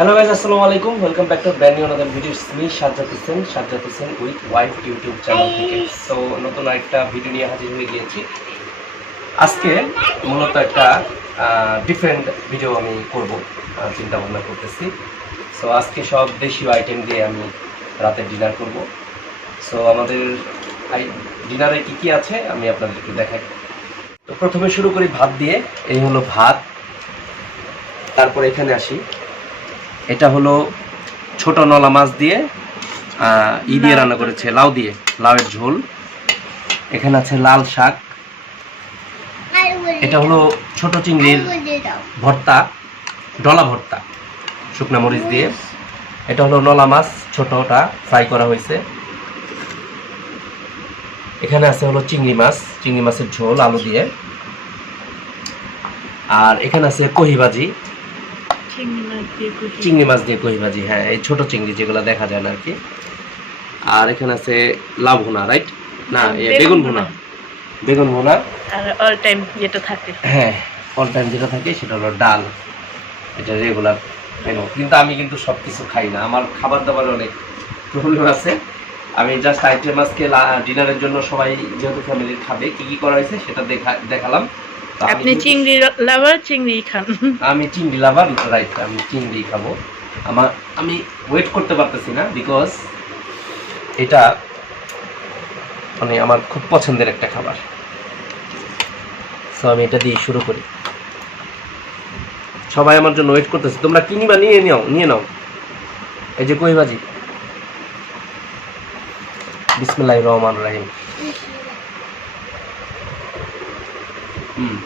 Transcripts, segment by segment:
Hello guys আসসালামু আলাইকুম welcome back to brand new another video me Sajjad Hossain Sajjad Hossain with wife YouTube channel থেকে। So নতুন একটা video নিয়ে হাজির হয়ে গিয়েছি। আজকে মূলত একটা ডিফারেন্ট ভিডিও আমি করব। চিন্তা ভাবনা করতেছি। সো আজকে সব দেশীয় আইটেম দিয়ে আমি রাতে ডিনার করব। সো আমাদের ডিনারে কি কি আছে আমি আপনাদেরকে দেখাই। তো প্রথমে শুরু করি ভাত দিয়ে। এই হলো ভাত। তারপর এখানে আসি। এটা হলো ছোট নলা মাছ দিয়ে ই দিয়ে রান্না করেছে লাউ দিয়ে লাউয়ের ঝোল। এখানে আছে লাল শাক। এটা হলো ছোট চিংড়ির ভর্তা ডলা ভর্তা শুকনা মরিচ দিয়ে। এটা হলো নলা মাছ ছোটটা ফ্রাই করা হয়েছে। এখানে আছে হলো চিংড়ি মাছ চিংড়ি মাছের ঝোল আলু দিয়ে। আর এখানে আছে কহি ভাজি। চিংড়ি মাছ দিয়ে কহি ভাজি? হ্যাঁ এই ছোট চিংড়ি যেগুলো দেখা যায় না আর কি। আর এখানে আছে লাউ ভুনা রাইট না বেগুন ভুনা। বেগুন ভুনা। আর অল টাইম যেটা থাকে। হ্যাঁ অল টাইম যেটা থাকে সেটা হলো ডাল। এটা রেগুলার মেনু কিন্তু আমি কিন্তু সব কিছু খাই না। আমার খাবার দাবার অনেক প্রবলেম আছে। আমি জাস্ট আইটেম আজকে ডিনারের জন্য সবাই যেহেতু ফ্যামিলি খাবে কি কি করা হয়েছে সেটা দেখা দেখালাম। আপনি চিংড়ি লাভার চিংড়ি খান। আমি চিংড়ি লাভার রাইট আমি চিংড়ি খাব। আমার আমি ওয়েট করতে পারতেছি না বিকজ এটা মানে আমার খুব পছন্দের একটা খাবার। সো আমি এটা দিয়ে শুরু করি। সবাই আমার জন্য ওয়েট করতেছে। তোমরা কি নিবা? নিয়ে নাও নিয়ে নাও। এই যে কই ভাজি? বিসমুল্লাহ রহমান রাহিম। হুম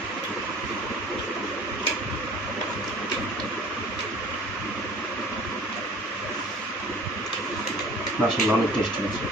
মাসাল্লাহ অনেক টেস্ট হয়েছে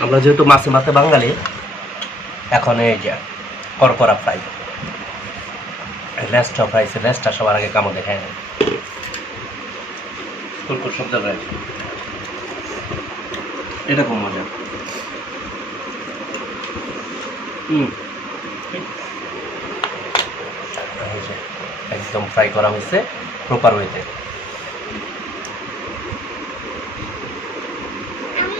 আমরা যেহেতু মাছে মাছে বাঙালি এখন এই যে করকরা ফ্রাই লেসটা ফ্রাইছে লেসটা সবার আগে কামড় দেখায় না কুরকুর শব্দ রয়েছে এটা মজা। একদম ফ্রাই করা হয়েছে প্রপার হয়েছে হুম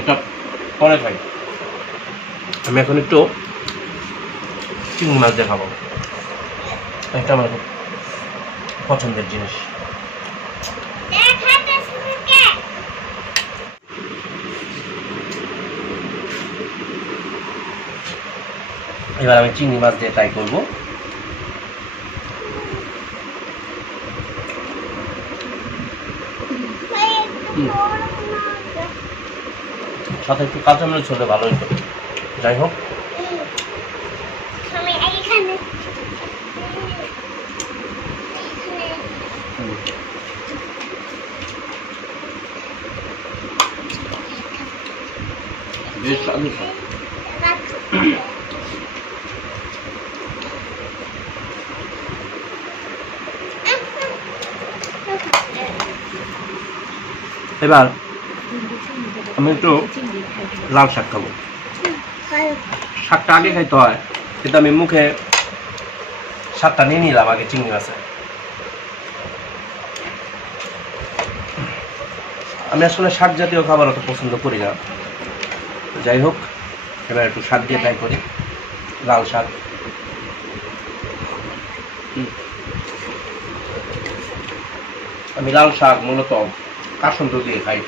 এটা পরে খাই। আমি এখন একটু চিংড়ি মাছ দেখাবো। এটা আমার খুব পছন্দের জিনিস। এবার আমি চিংড়ি মাছ দিয়ে ট্রাই করব। সাথে একটু কাঁচামরিচ হলে ভালো হতো যাই হোক। বেশ এবার আমি একটু লাল শাক খাব। শাকটা আগে খাইতে হয়, কিন্তু আমি মুখে শাকটা নিয়ে নিলাম আগে চিংড়ি মাছে। আমি আসলে শাক জাতীয় খাবার অত পছন্দ করি না। যাই হোক, এবার একটু শাক দিয়ে ট্রাই করি, লাল শাক। আমি লাল শাক মূলত কাসন্দ দিয়ে খাই।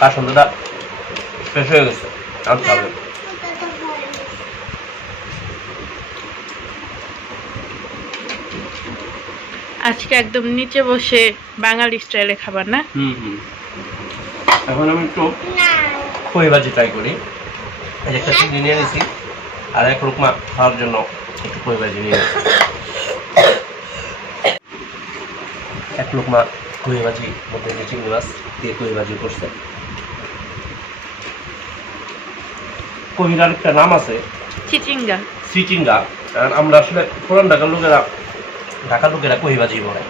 কাসন্দটা শেষ হয়ে গেছে। আর খাবে আজকে একদম নিচে বসে বাঙালি স্টাইলে খাবার না? এখন আমি একটু খই ভাজি ট্রাই করি। এই একটা চিনি নিয়ে নিছি আর এক রকমা খাওয়ার জন্য একটু খই ভাজি নিয়ে এক লোকমা খই ভাজি মধ্যে চিংড়ি মাছ দিয়ে খই ভাজি করছে। কহিরার একটা নাম আছে। চিচিঙ্গা। আমরা আসলে পুরান ঢাকার লোকেরা ঢাকার লোকেরা কহি ভাজি বলে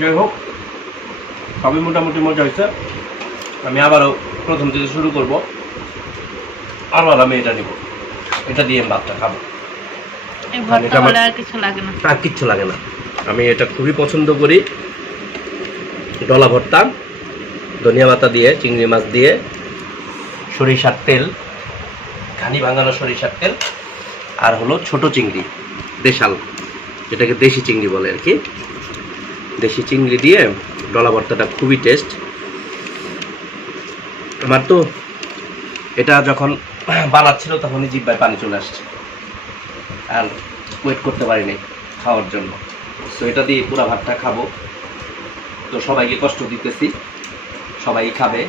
যাই হোক সবই মোটামুটি মজা হয়েছে। আমি আবারও প্রথম থেকে শুরু করব। আবার আমি এটা নিব। এটা দিয়ে ভাতটা খাব। ভর্তা আমার- হলে আর কিছু লাগে না। আর কিচ্ছু লাগে না। আমি এটা খুবই পছন্দ করি। ডলা ভর্তা ধনিয়া পাতা দিয়ে চিংড়ি মাছ দিয়ে সরিষার তেল ঘানি ভাঙানো সরিষার তেল আর হলো ছোট চিংড়ি দেশাল যেটাকে দেশি চিংড়ি বলে আর কি। দেশি চিংড়ি দিয়ে ডলা ভর্তাটা খুবই টেস্ট আমার তো এটা যখন বানাচ্ছিল তখনই জিব্বায় পানি চলে আসছে। আর ওয়েট করতে পারিনি খাওয়ার জন্য। তো এটা দিয়ে পুরো ভাতটা খাব। তো সবাইকে কষ্ট দিতেছি। সবাই খাবে।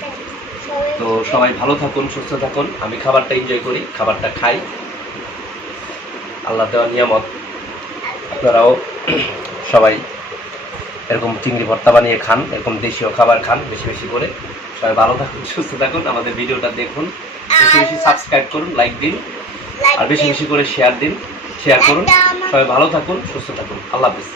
তো সবাই ভালো থাকুন সুস্থ থাকুন। আমি খাবারটা এনজয় করি খাবারটা খাই। আল্লাহ দেওয়া নিয়ামত। আপনারাও সবাই এরকম চিংড়ি ভর্তা বানিয়ে খান এরকম দেশীয় খাবার খান বেশি বেশি করে। সবাই ভালো থাকুন সুস্থ থাকুন। আমাদের ভিডিওটা দেখুন। বেশি বেশি সাবস্ক্রাইব করুন লাইক দিন। আর বেশি বেশি করে শেয়ার দিন। শেয়ার করুন। সবাই ভালো থাকুন সুস্থ থাকুন। আল্লাহ হাফিজ।